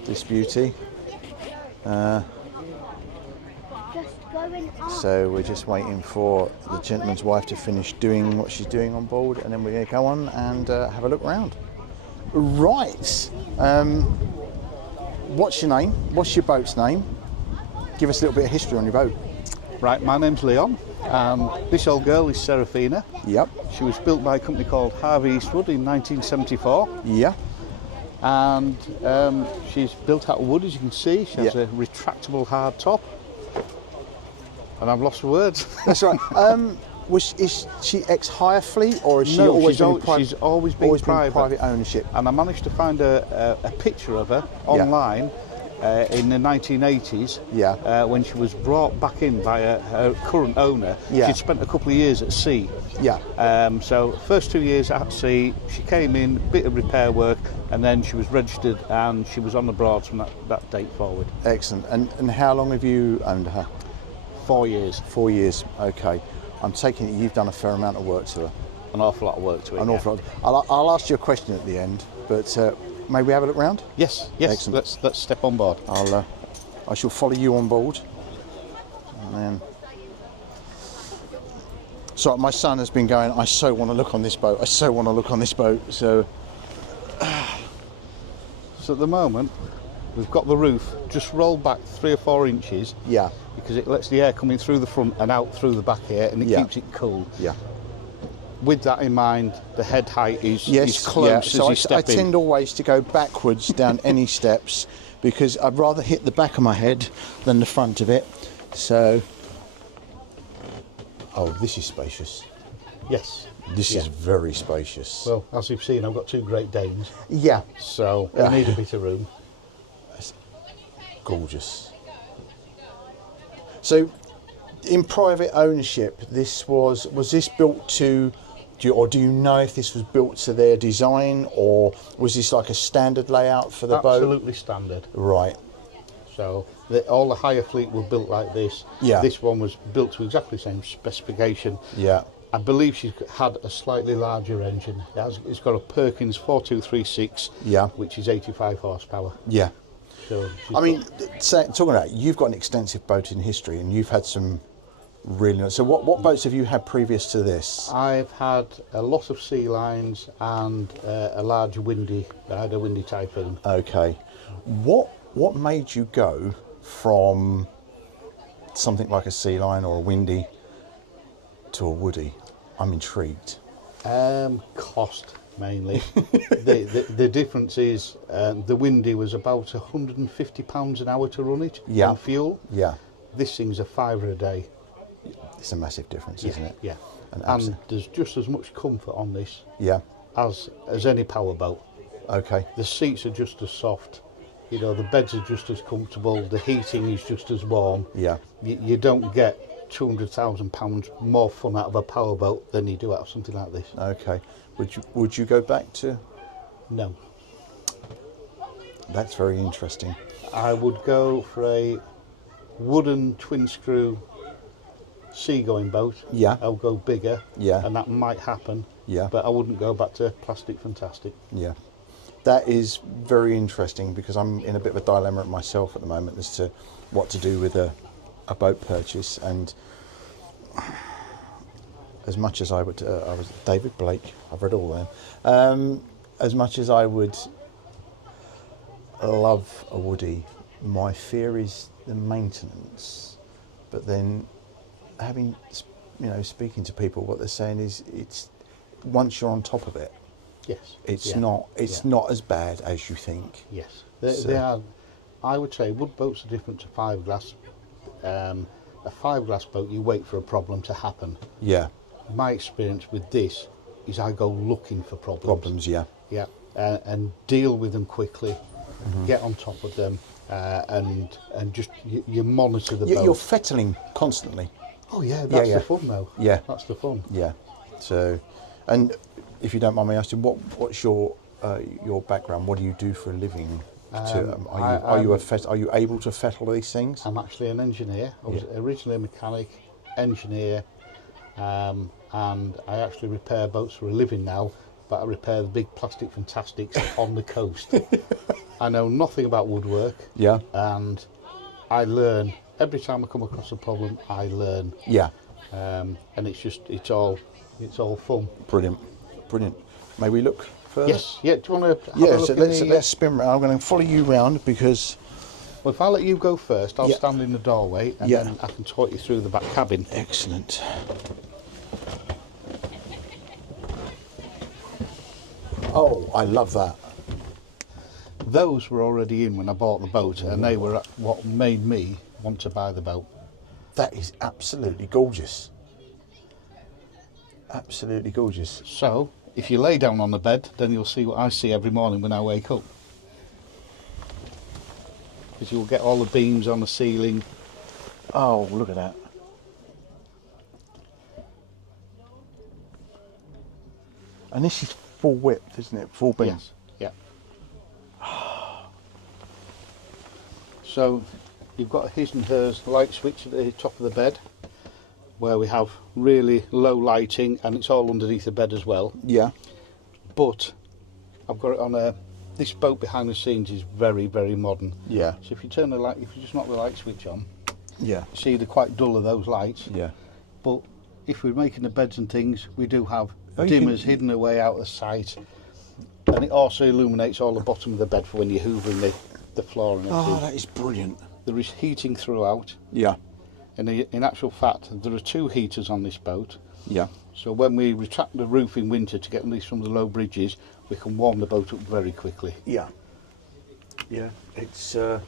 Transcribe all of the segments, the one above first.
aboard this beauty. So we're just waiting for the gentleman's wife to finish doing what she's doing on board, and then we're going to go on and have a look around. Right. What's your name? What's your boat's name? Give us a little bit of history on your boat. Right, my name's Leon. This old girl is Seraphina. Yep. She was built by a company called Harvey Eastwood in 1974. Yeah. And she's built out of wood, as you can see. She has a retractable hard top. And I've lost for words. That's right. Is she ex-hire fleet, or is she No, always she's always been private ownership? And I managed to find a picture of her online in the 1980s when she was brought back in by her current owner. She'd spent a couple of years at sea. So first 2 years at sea, she came in, bit of repair work, and then she was registered and she was on the Broads from that date forward. Excellent. And how long have you owned her? 4 years. 4 years, okay. I'm taking it you've done a fair amount of work to her. An awful lot of work to it. An awful lot. I'll ask you a question at the end, but may we have a look round? Yes. Excellent. Let's step on board. I shall follow you on board. And then... So my son has been going, I so want to look on this boat, I so want to look on this boat, so... So at the moment, we've got the roof just rolled back 3 or 4 inches. Yeah. Because it lets the air coming through the front and out through the back here, and it keeps it cool. Yeah. With that in mind, the head height is close as you step in. I tend always to go backwards down any steps because I'd rather hit the back of my head than the front of it. So, oh, this is spacious. Yes. This is very spacious. Well, as you've seen, I've got 2 Great Danes. Yeah. So we need a bit of room. That's gorgeous. So, in private ownership, was this built to, do you know if this was built to their design, or was this like a standard layout for the boat? Absolutely standard. Right. So all the higher fleet were built like this. Yeah. This one was built to exactly the same specification. Yeah. I believe she's had a slightly larger engine. It's got a Perkins 4236, which is 85 horsepower. Yeah. So I mean, talking about that, you've got an extensive boating history, and you've had some really nice. So what boats have you had previous to this? I've had a lot of sea lines and a large windy. I had a windy Typhoon. Okay. What made you go from something like a sea line or a windy to a woody? I'm intrigued. Cost mainly. the difference is the windy was about £150 an hour to run it on fuel. Yeah. This thing's a £5 a day. It's a massive difference, isn't it? Yeah. And there's just as much comfort on this as any power boat. Okay. The seats are just as soft. You know, the beds are just as comfortable. The heating is just as warm. Yeah. You don't get £200,000 more fun out of a power boat than you do out of something like this. Okay. Would you go back to? No. That's very interesting. I would go for a wooden twin screw seagoing boat. Yeah. I'll go bigger. Yeah. And that might happen. Yeah. But I wouldn't go back to plastic fantastic. Yeah. That is very interesting because I'm in a bit of a dilemma myself at the moment as to what to do with a boat purchase. And as much as I would, I was David Blake, I've read all them. As much as I would love a woody, my fear is the maintenance. But then having, speaking to people, what they're saying is it's once you're on top of it, yes, it's not as bad as you think. Yes, they are. I would say wood boats are different to fiberglass. A fiberglass boat, you wait for a problem to happen. Yeah. My experience with this is I go looking for problems. Problems, yeah. Yeah, and deal with them quickly, get on top of them, and just you monitor the boat. You're fettling constantly. Oh yeah, that's the fun though. Yeah. That's the fun. Yeah. So, and if you don't mind me asking, what's your background? What do you do for a living? Are you able to fettle these things? I'm actually an engineer. I was originally a mechanic, engineer, and I actually repair boats for a living now. But I repair the big plastic fantastics on the coast. I know nothing about woodwork. Yeah. And I learn every time I come across a problem. I learn. Yeah. And it's all fun. Brilliant. May we look further? Yes. Yeah. Do you want to? Yeah. So let's spin round. I'm going to follow you round because. Well, if I let you go first, I'll stand in the doorway and then I can talk you through the back cabin. Excellent. Oh, I love that. Those were already in when I bought the boat, and they were what made me want to buy the boat. That is absolutely gorgeous. Absolutely gorgeous. So, if you lay down on the bed, then you'll see what I see every morning when I wake up. Because you'll get all the beams on the ceiling. Oh, look at that. And this is full width, isn't it? Full beam. Yes. Yeah. So, you've got a his and hers light switch at the top of the bed, where we have really low lighting, and it's all underneath the bed as well. Yeah. But I've got it on this boat behind the scenes is very, very modern. Yeah. So if you turn the light, if you just knock the light switch on, yeah, see they're quite dull of those lights. Yeah. But if we're making the beds and things, we do have dimmers hidden away out of sight, and it also illuminates all the bottom of the bed for when you're hoovering the floor and everything. Oh, that is brilliant. There is heating throughout. Yeah. And in actual fact, there are 2 heaters on this boat. Yeah. So when we retract the roof in winter to get release from the low bridges, we can warm the boat up very quickly. Yeah. Yeah. It's. I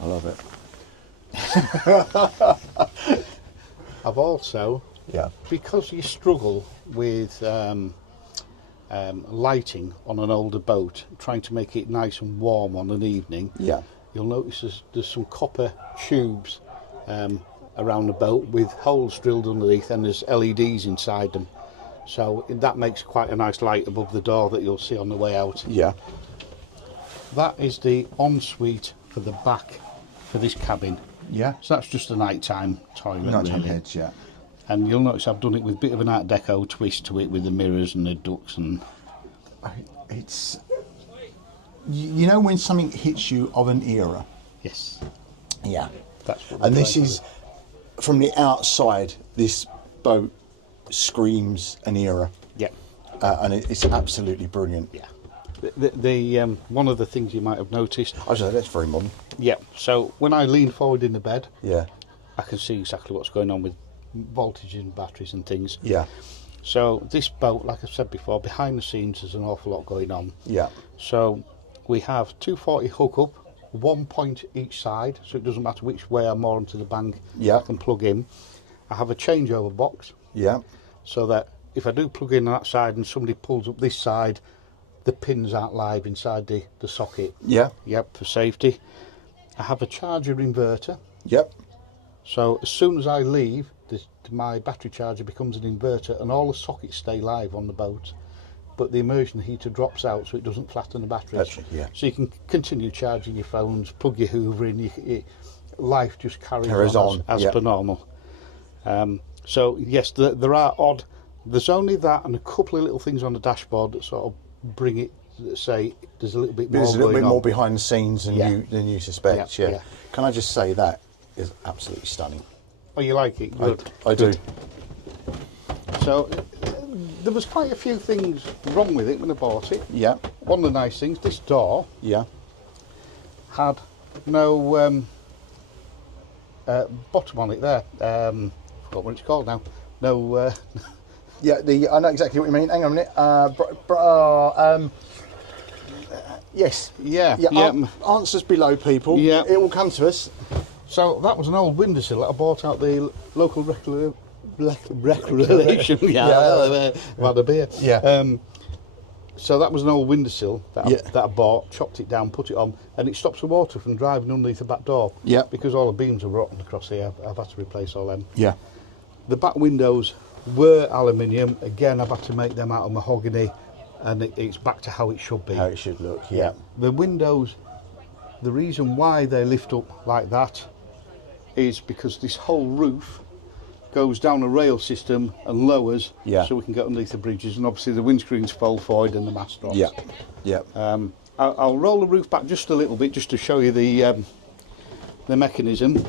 love it. I've also, because you struggle with lighting on an older boat, trying to make it nice and warm on an evening. Yeah. You'll notice there's some copper tubes around the boat with holes drilled underneath, and there's LEDs inside them. So that makes quite a nice light above the door that you'll see on the way out. Yeah. That is the ensuite for the back for this cabin. Yeah. So that's just a nighttime toilet. Nighttime really. heads, yeah. And you'll notice I've done it with a bit of an Art Deco twist to it with the mirrors and the ducts and. It's. You know when something hits you of an era? Yes. Yeah. That's what. And this is from the outside. This boat screams an era. Yeah. And it's absolutely brilliant. Yeah. The one of the things you might have noticed. I say that's very modern. Yeah. So when I lean forward in the bed, yeah, I can see exactly what's going on with voltage and batteries and things. Yeah. So this boat, like I said before, behind the scenes there's an awful lot going on. Yeah. So we have 240 hookup, 1 point each side, so it doesn't matter which way I'm more onto the bank. Yeah. I can plug in. I have a changeover box. Yeah. So that if I do plug in on that side and somebody pulls up this side, the pins aren't live inside the socket. Yeah. Yep, for safety. I have a charger inverter. Yep. So as soon as I leave, my battery charger becomes an inverter and all the sockets stay live on the boat. But the immersion heater drops out so it doesn't flatten the batteries. Yeah. So you can continue charging your phones, plug your Hoover in, life just carries on as per normal. So yes, there are odd. There's only that and a couple of little things on the dashboard that sort of bring it. Say there's a little bit more. There's a little bit more behind the scenes than you suspect. Yeah. Can I just say that is absolutely stunning. Oh, you like it? Good. I do. So there was quite a few things wrong with it when I bought it. Yeah. One of the nice things, this door. Yeah. Had no bottom on it there. Forgot what it's called now. No. Yeah, I know exactly what you mean. Hang on a minute. Yes. Yeah. Answers below, people. Yeah. It will come to us. So that was an old windowsill that I bought out the local recreation. Had a beer. Yeah. So that was an old windowsill that I bought, chopped it down, put it on, and it stops the water from driving underneath the back door. Yeah. Because all the beams are rotten across here. I've had to replace all them. Yeah. The back windows were aluminium. Again, I've had to make them out of mahogany, and it's back to how it should be. How it should look, yeah. The windows, the reason why they lift up like that is because this whole roof goes down a rail system and lowers, Yeah. so we can get underneath the bridges, and obviously the windscreens fold forward and the mast drops. Yeah. Yeah. I'll roll the roof back just a little bit just to show you the mechanism.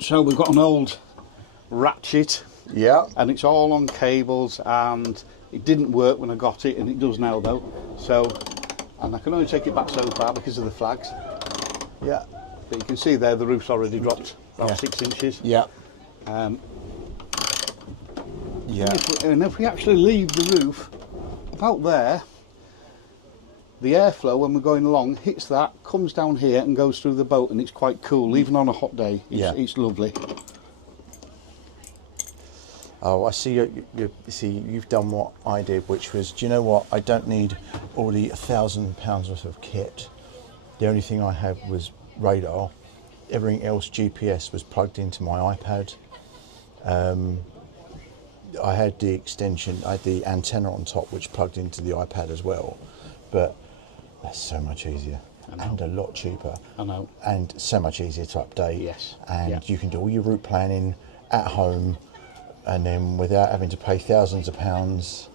So we've got an old ratchet, Yeah. and it's all on cables, and it didn't work when I got it, and it does now though. So, and I can only take it back so far because of the flags. Yeah. But you can see there the roof's already dropped about Yeah. 6 inches. Yeah. Yeah. And if we actually leave the roof about there, the airflow when we're going along hits that, comes down here and goes through the boat, and it's quite cool, even on a hot day. It's lovely. Oh, I see. You see, you've done what I did, which was, do you know what? I don't need all the £1,000 worth of kit. The only thing I had was radar. Everything else, GPS, was plugged into my iPad. I had the extension, I had the antenna on top, which plugged into the iPad as well. But that's so much easier and a lot cheaper. I know. And so much easier to update. Yes. And you can do all your route planning at home, and then without having to pay thousands of pounds.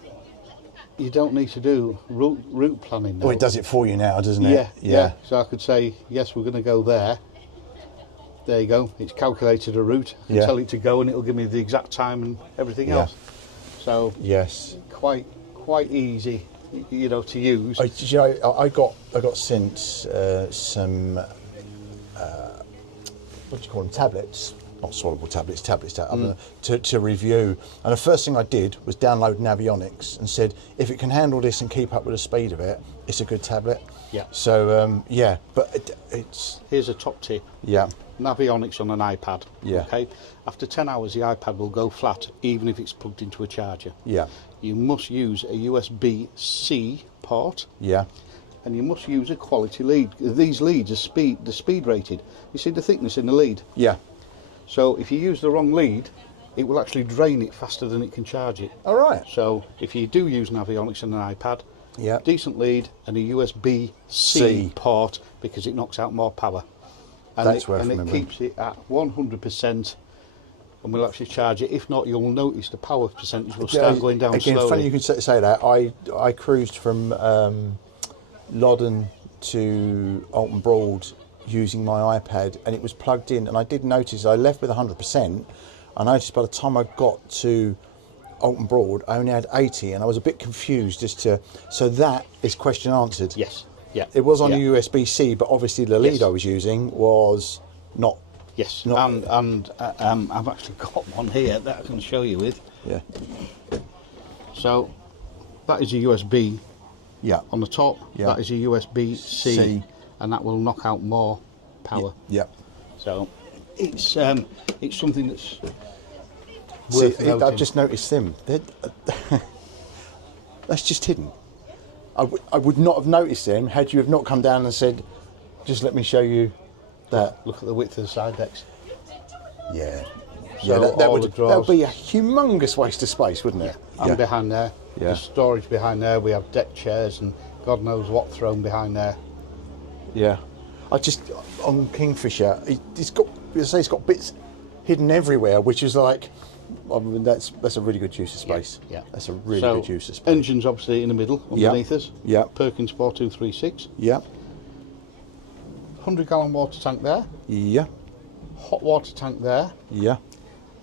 You don't need to do route planning now. Well, it does it for you now, doesn't it? Yeah. So I could say, yes, we're going to go there. There you go. It's calculated a route and tell it to go, and it'll give me the exact time and everything else. So yes, quite easy, you know, to use. I got sent some what do you call them, tablets, not swallowable tablets, to review. And the first thing I did was download Navionics and said, if it can handle this and keep up with the speed of it, it's a good tablet. Yeah. So but it's here's a top tip. Yeah. Navionics on an iPad. Yeah. Okay. After 10 hours, the iPad will go flat, even if it's plugged into a charger. Yeah. You must use a USB-C port. Yeah. And you must use a quality lead. These leads are speed rated. You see the thickness in the lead? Yeah. So if you use the wrong lead, it will actually drain it faster than it can charge it. All right. So if you do use Navionics on an iPad, decent lead and a USB-C port, because it knocks out more power. And That's worth remembering. It keeps it at 100%, and will actually charge it. If not, you'll notice the power percentage will start going down again, slowly. funny you can say that. I cruised from Loddon to Alton Broad using my iPad, and it was plugged in, and I did notice I left with 100%. I noticed by the time I got to Alton Broad I only had 80, and I was a bit confused as to, so that is question answered. Yes. Yeah. It was on a USB-C, but obviously the lead I was using was not. Yes. Not, and I've actually got one here that I can show you with. Yeah. So that is a USB. Yeah. On the top, that is a USB-C, and that will knock out more power. Yeah. So it's something that's worth noting. I've just noticed them. That's just hidden. I would not have noticed them had you have not come down and said, just let me show you that. Look at the width of the side decks. Yeah. So that would be a humongous waste of space, wouldn't it? Yeah. And behind there, there's storage behind there. We have deck chairs and God knows what thrown behind there. Yeah. I just, on Kingfisher, it's got bits hidden everywhere, which is like, I mean, that's a really good use of space. Yeah. That's a really good use of space. Engines obviously in the middle, underneath us. Yeah. Perkins 4236. Yeah. 100-gallon water tank there. Yeah. Hot water tank there. Yeah.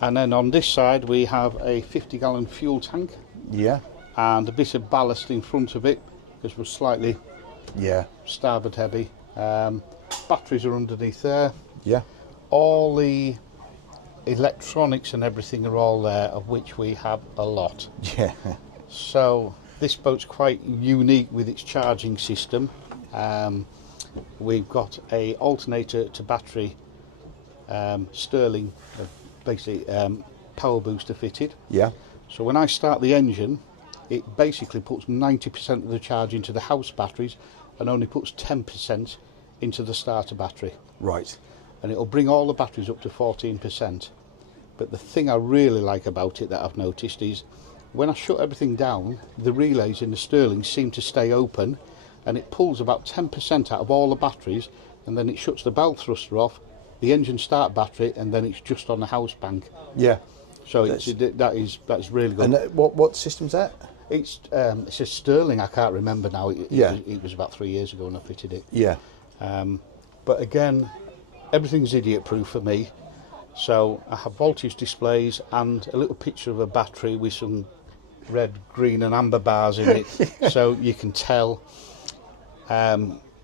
And then on this side we have a 50-gallon fuel tank. Yeah. And a bit of ballast in front of it because we're slightly starboard heavy. Batteries are underneath there. Yeah. All the electronics and everything are all there, of which we have a lot. Yeah. So this boat's quite unique with its charging system. We've got a alternator to battery Stirling, basically power booster fitted. Yeah. So when I start the engine, it basically puts 90% of the charge into the house batteries and only puts 10% into the starter battery. Right. And it'll bring all the batteries up to 14%. But the thing I really like about it that I've noticed is when I shut everything down, the relays in the Stirling seem to stay open, and it pulls about 10% out of all the batteries, and then it shuts the bow thruster off the engine start battery, and then it's just on the house bank. Yeah. So that's really good. And what system's that? It's a Sterling. I can't remember now. It was about 3 years ago when I fitted it. Yeah. But again, everything's idiot proof for me. So I have voltage displays and a little picture of a battery with some red, green and amber bars in it, so you can tell.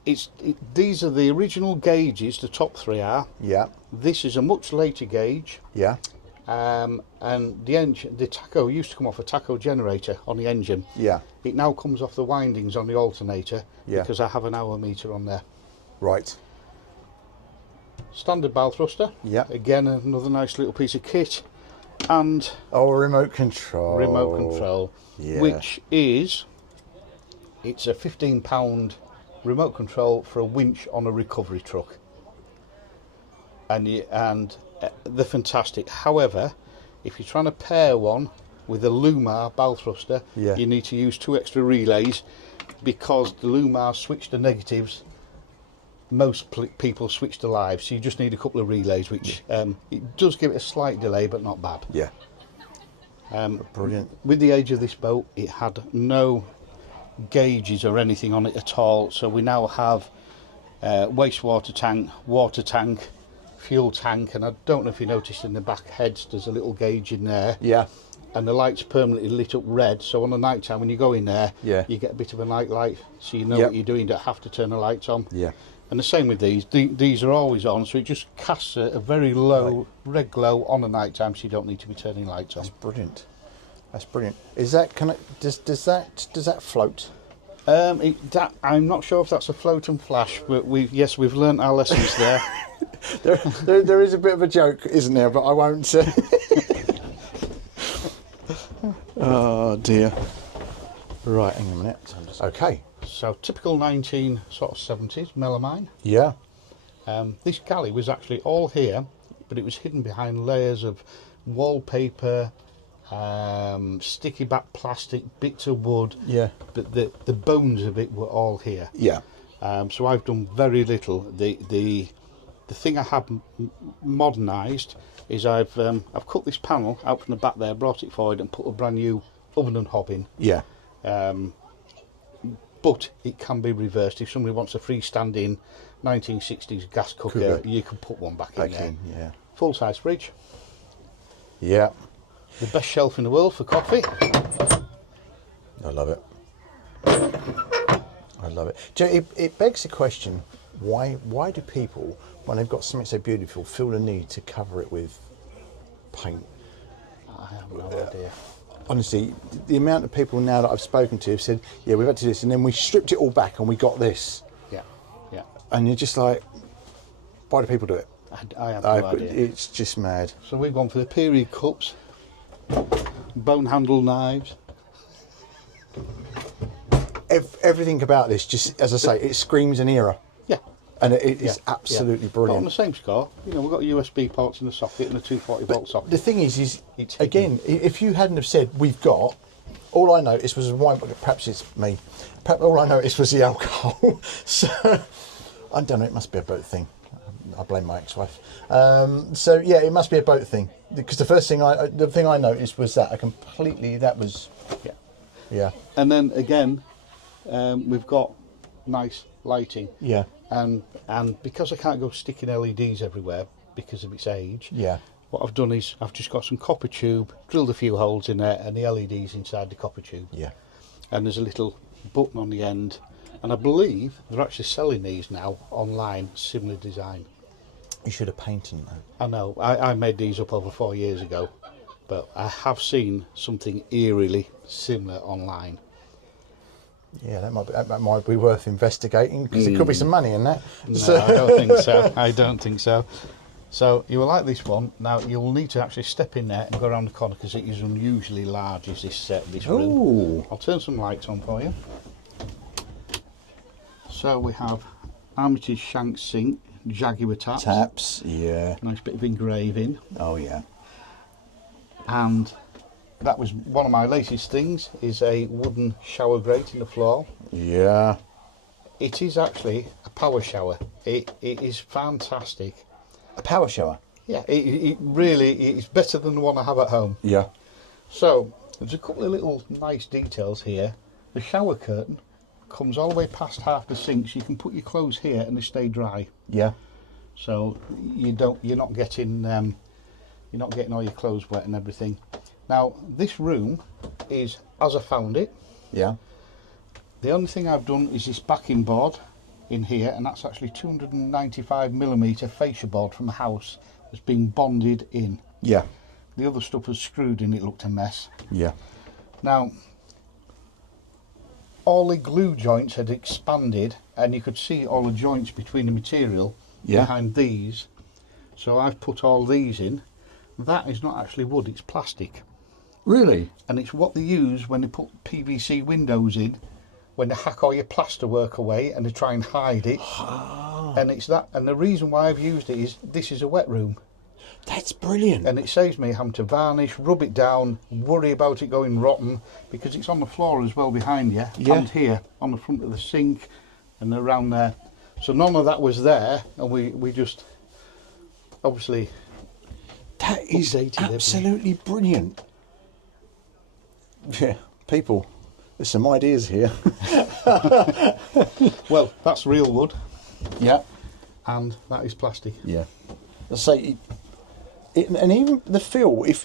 These are the original gauges, the top 3 are. Yeah. This is a much later gauge. Yeah. And the tacho used to come off a tacho generator on the engine. Yeah. It now comes off the windings on the alternator, because I have an hour meter on there. Right. Standard bow thruster. Yeah. Again, another nice little piece of kit. And remote control. Remote control. Yeah. Which is, it's a £15 remote control for a winch on a recovery truck. And they're fantastic. However, if you're trying to pair one with a Lumar bow thruster, you need to use 2 extra relays, because the Lumar switch to negatives, most people switch to live, so you just need a couple of relays, which it does give it a slight delay, but not bad. Yeah. Brilliant. With the age of this boat, it had no gauges or anything on it at all, so we now have wastewater tank, water tank, fuel tank, and I don't know if you noticed in the back heads there's a little gauge in there. Yeah. And the light's permanently lit up red, so on the night time when you go in there, you get a bit of a night light, so you know what you're doing, you don't have to turn the lights on. Yeah. And the same with these. These are always on, so it just casts a very low red glow on the night time, so you don't need to be turning lights on. That's brilliant. That's brilliant. Is that does that float? I'm not sure if that's a float and flash, but we've learnt our lessons there. there is a bit of a joke, isn't there? But I won't. Oh dear. Right, hang on a minute. Okay. So typical 1970s melamine. Yeah. This galley was actually all here, but it was hidden behind layers of wallpaper, sticky back plastic, bits of wood. Yeah. But the bones of it were all here. Yeah. So I've done very little. The thing I have modernised is I've cut this panel out from the back there, brought it forward, and put a brand new oven and hob in. Yeah. But it can be reversed. If somebody wants a freestanding 1960s gas cooker, you can put one back in there. Yeah. Full size fridge. Yeah. The best shelf in the world for coffee. I love it. I love it. It begs the question: why do people, when they've got something so beautiful, feel the need to cover it with paint? I have no idea. Honestly, the amount of people now that I've spoken to have said, yeah, we've had to do this, and then we stripped it all back and we got this. Yeah, yeah. And you're just like, why do people do it? I have no idea. It's just mad. So we've gone for the period cups, bone handle knives. Everything about this, just as I say, it screams an era. Yeah. And it is absolutely brilliant. But on the same score, we've got USB ports in the socket and a 240 volt socket. The thing is again, if you hadn't have said we've got, all I noticed was wine. Perhaps it's me. Perhaps all I noticed was the alcohol. So I don't know. It must be a boat thing. I blame my ex-wife. So yeah, it must be a boat thing, because the thing I noticed was that that was. Yeah. And then again, we've got nice lighting. Yeah. And because I can't go sticking LEDs everywhere because of its age, what I've done is I've just got some copper tube, drilled a few holes in there, and the LEDs inside the copper tube. Yeah. And there's a little button on the end, and I believe they're actually selling these now online, similar design. You should have painted them. I know, I made these up over 4 years ago, but I have seen something eerily similar online. Yeah, that might be worth investigating, because there could be some money in that. No, I don't think so. I don't think so. So you will like this one. Now you'll need to actually step in there and go around the corner, because it is unusually large. Is this room? Ooh. I'll turn some lights on for you. So we have armature shank sink, Jaguar taps. Taps, yeah. Nice bit of engraving. Oh yeah. And that was one of my latest things, is a wooden shower grate in the floor. Yeah. It is actually a power shower. It is fantastic. a power shower. Yeah, it really it's better than the one I have at home. Yeah. So there's a couple of little nice details here. The shower curtain comes all the way past half the sink, so you can put your clothes here and they stay dry. Yeah. So you're not getting all your clothes wet and everything. Now this room is as I found it. Yeah. The only thing I've done is this backing board in here, and that's actually 295mm fascia board from the house that's been bonded in. Yeah. The other stuff was screwed in, it looked a mess. Yeah. Now, all the glue joints had expanded, and you could see all the joints between the material behind these. So I've put all these in. That is not actually wood, it's plastic. Really? And it's what they use when they put PVC windows in, when they hack all your plasterwork away and they try and hide it. And it's that. And the reason why I've used it is this is a wet room. That's brilliant. And it saves me having to varnish, rub it down, worry about it going rotten, because it's on the floor as well behind you, and here on the front of the sink and around there. So none of that was there, and we just obviously that is absolutely brilliant. Yeah, people, there's some ideas here. Well, that's real wood. Yeah. And that is plastic. Yeah. I say, and even the feel. If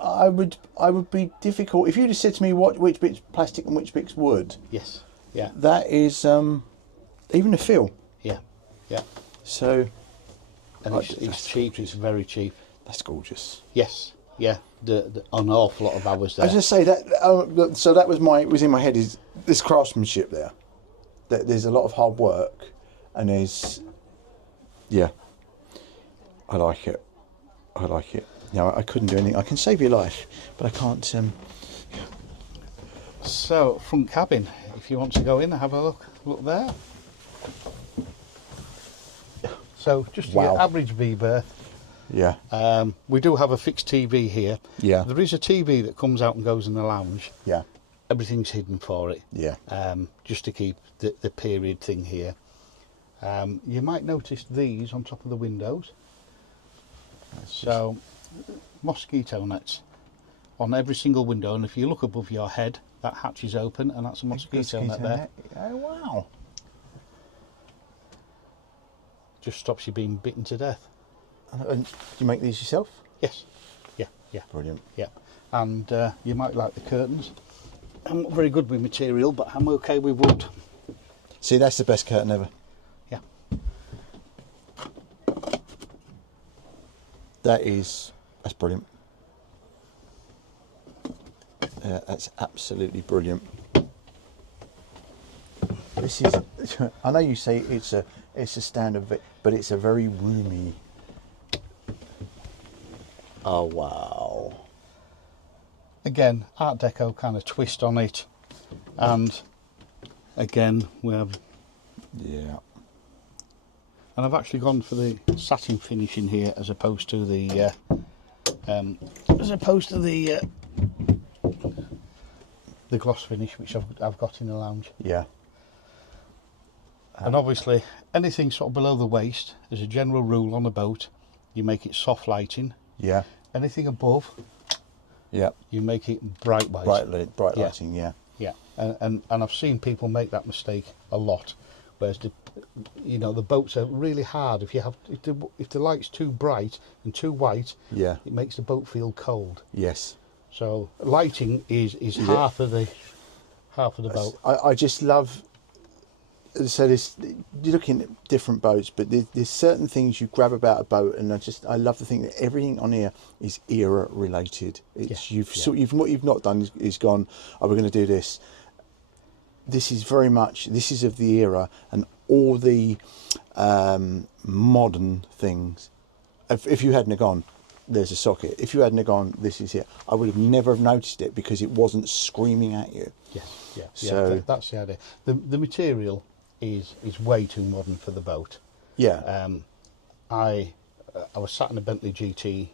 I would be difficult if you just said to me which bit's plastic and which bit's wood. Yes. Yeah. That is even the feel. Yeah. Yeah. So. And it's cheap. It's very cheap. That's gorgeous. Yes. Yeah. An awful lot of hours there. I just say that. So that was in my head is this craftsmanship there. That there's a lot of hard work, and there's. Yeah. I like it. I like it. No, I couldn't do anything. I can save your life, but I can't. So front cabin. If you want to go in and have a look there. So just your average V berth. Yeah. We do have a fixed TV here. Yeah. There is a TV that comes out and goes in the lounge. Yeah. Everything's hidden for it. Yeah. Just to keep the period thing here. You might notice these on top of the windows. So mosquito nets on every single window, and if you look above your head, that hatch is open, and that's a mosquito net there. Oh wow! Just stops you being bitten to death. And do you make these yourself? Yes. Yeah. Yeah. Brilliant. Yeah. And you might like the curtains. I'm not very good with material, but I'm okay with wood. See, that's the best curtain ever. Yeah. That's brilliant. That's absolutely brilliant. This is. I know you say it's a standard, but it's a very roomy. Oh wow! Again, Art Deco kind of twist on it, and again we have. Yeah. And I've actually gone for the satin finish in here as opposed to the gloss finish which I've got in the lounge. Yeah. And obviously anything sort of below the waist, as a general rule on a boat, you make it soft lighting. Yeah. Anything above, yeah, you make it bright white. Bright lighting. Yeah. Yeah. And I've seen people make that mistake a lot. Whereas the boats are really hard. If the light's too bright and too white, yeah, it makes the boat feel cold. Yes. So lighting is half of the boat. I just love. So you're looking at different boats, but there's certain things you grab about a boat, and I love the thing that everything on here is era related. It's what you've not done is gone. Oh, we're going to do this. This is very much, this is of the era, and all the modern things. If you hadn't have gone, there's a socket. If you hadn't have gone, this is it. I would have never have noticed it because it wasn't screaming at you. Yes, yeah. So that's the idea. The material is way too modern for the boat. Yeah. I was sat in a Bentley GT,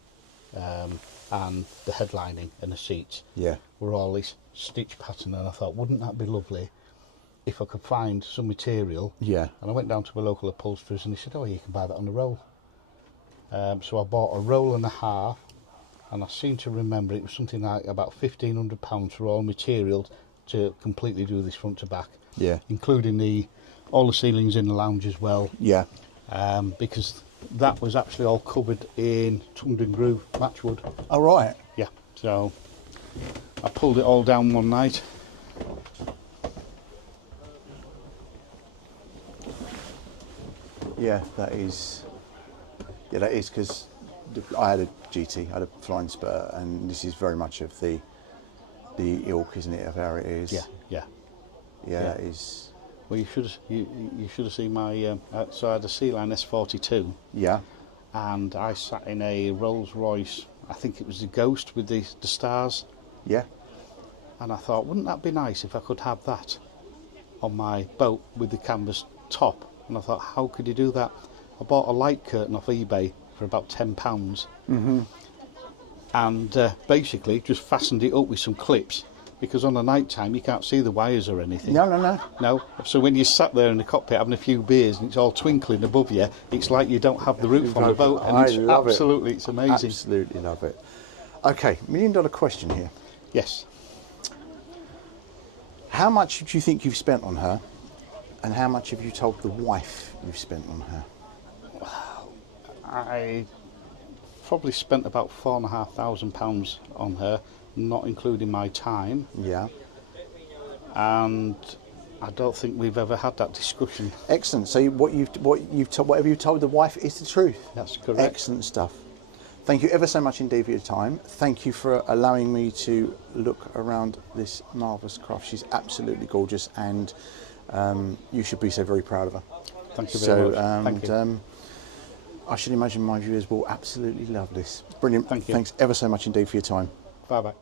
and the headlining and the seats were all this stitch pattern, and I thought, wouldn't that be lovely if I could find some material? Yeah. And I went down to a local upholsterer's, and he said, oh, you can buy that on the roll. So I bought a roll and a half, and I seem to remember it was something like about £1,500 for all materials to completely do this front to back. Yeah. Including all the ceilings in the lounge as well. Yeah. Because that was actually all covered in tongued and groove matchwood. Oh, right. Yeah. So I pulled it all down one night. Yeah, that is because I had a GT, I had a flying spur, and this is very much of the ilk, isn't it, of how it is? Yeah. That is. Well, you should have seen my. So I had a Sea Line S42. Yeah. And I sat in a Rolls Royce. I think it was the Ghost with the stars. Yeah. And I thought, wouldn't that be nice if I could have that on my boat with the canvas top? And I thought, how could you do that? I bought a light curtain off eBay for about £10. Mm-hmm. And basically just fastened it up with some clips, because on the night time you can't see the wires or anything. No. So when you sat there in the cockpit having a few beers and it's all twinkling above you, it's like you don't have the roof on the boat. And it's amazing. Absolutely love it. Okay, $1 million question here. Yes. How much do you think you've spent on her, and how much have you told the wife you've spent on her? I probably spent about £4,500 on her, not including my time. Yeah. And I don't think we've ever had that discussion. Excellent. So whatever you've told the wife is the truth. That's correct. Excellent stuff. Thank you ever so much indeed for your time. Thank you for allowing me to look around this marvellous craft. She's absolutely gorgeous, and you should be so very proud of her. Thank you very much. Thank you. I should imagine my viewers will absolutely love this. Brilliant. Thank you. Thanks ever so much indeed for your time. Bye-bye.